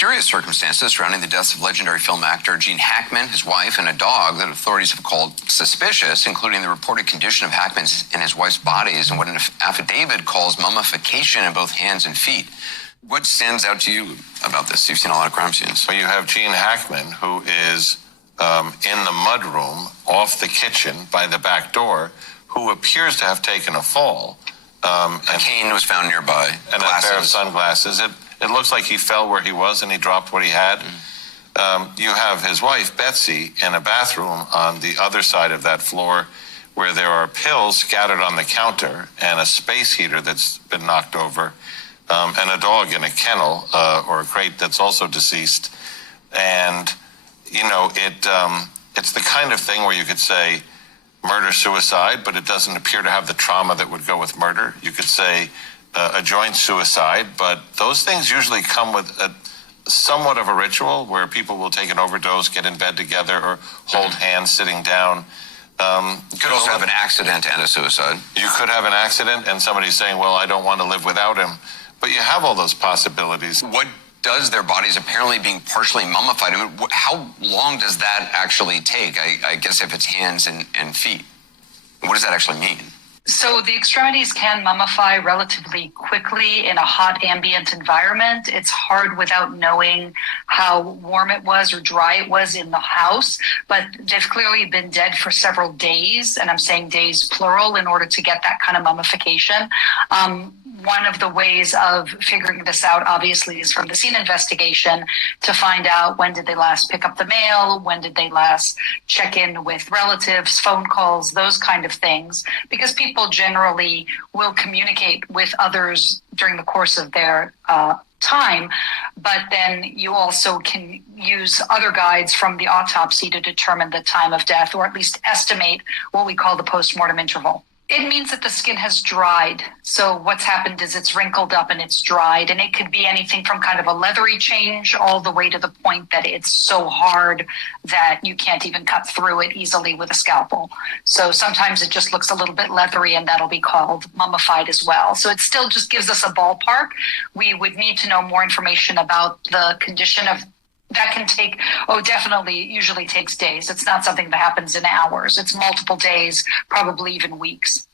Curious circumstances surrounding the deaths of legendary film actor Gene Hackman, his wife, and a dog that authorities have called suspicious, including the reported condition of Hackman's and his wife's bodies and what an affidavit calls mummification in both hands and feet. What stands out to you about this? You've seen a lot of crime scenes. Well, you have Gene Hackman, who is in the mudroom off the kitchen by the back door, who appears to have taken a fall. A cane was found nearby. And glasses. A pair of sunglasses. It looks like he fell where he was and he dropped what he had. You have his wife, Betsy, in a bathroom on the other side of that floor where there are pills scattered on the counter and a space heater that's been knocked over, and a dog in a kennel or a crate that's also deceased. And, you know, it's the kind of thing where you could say murder-suicide, but it doesn't appear to have the trauma that would go with murder. You could say a joint suicide, but those things usually come with somewhat of a ritual where people will take an overdose, get in bed together, or hold hands sitting down. You could also have an accident and a suicide. You could have an accident and somebody saying, well, I don't want to live without him. But you have all those possibilities. What does their bodies apparently being partially mummified? I mean, how long does that actually take? I guess if it's hands and feet. What does that actually mean? So the extremities can mummify relatively quickly in a hot ambient environment. It's hard without knowing how warm it was or dry it was in the house, but they've clearly been dead for several days, and I'm saying days plural in order to get that kind of mummification. One of the ways of figuring this out, obviously, is from the scene investigation to find out when did they last pick up the mail, when did they last check in with relatives, phone calls, those kind of things, because people generally will communicate with others during the course of their time, but then you also can use other guides from the autopsy to determine the time of death, or at least estimate what we call the postmortem interval. It means that the skin has dried. So what's happened is it's wrinkled up and it's dried. And it could be anything from kind of a leathery change all the way to the point that it's so hard that you can't even cut through it easily with a scalpel. So sometimes it just looks a little bit leathery, and that'll be called mummified as well. So it still just gives us a ballpark. We would need to know more information about the condition of that. Can take, definitely usually takes days. It's not something that happens in hours. It's multiple days, probably even weeks.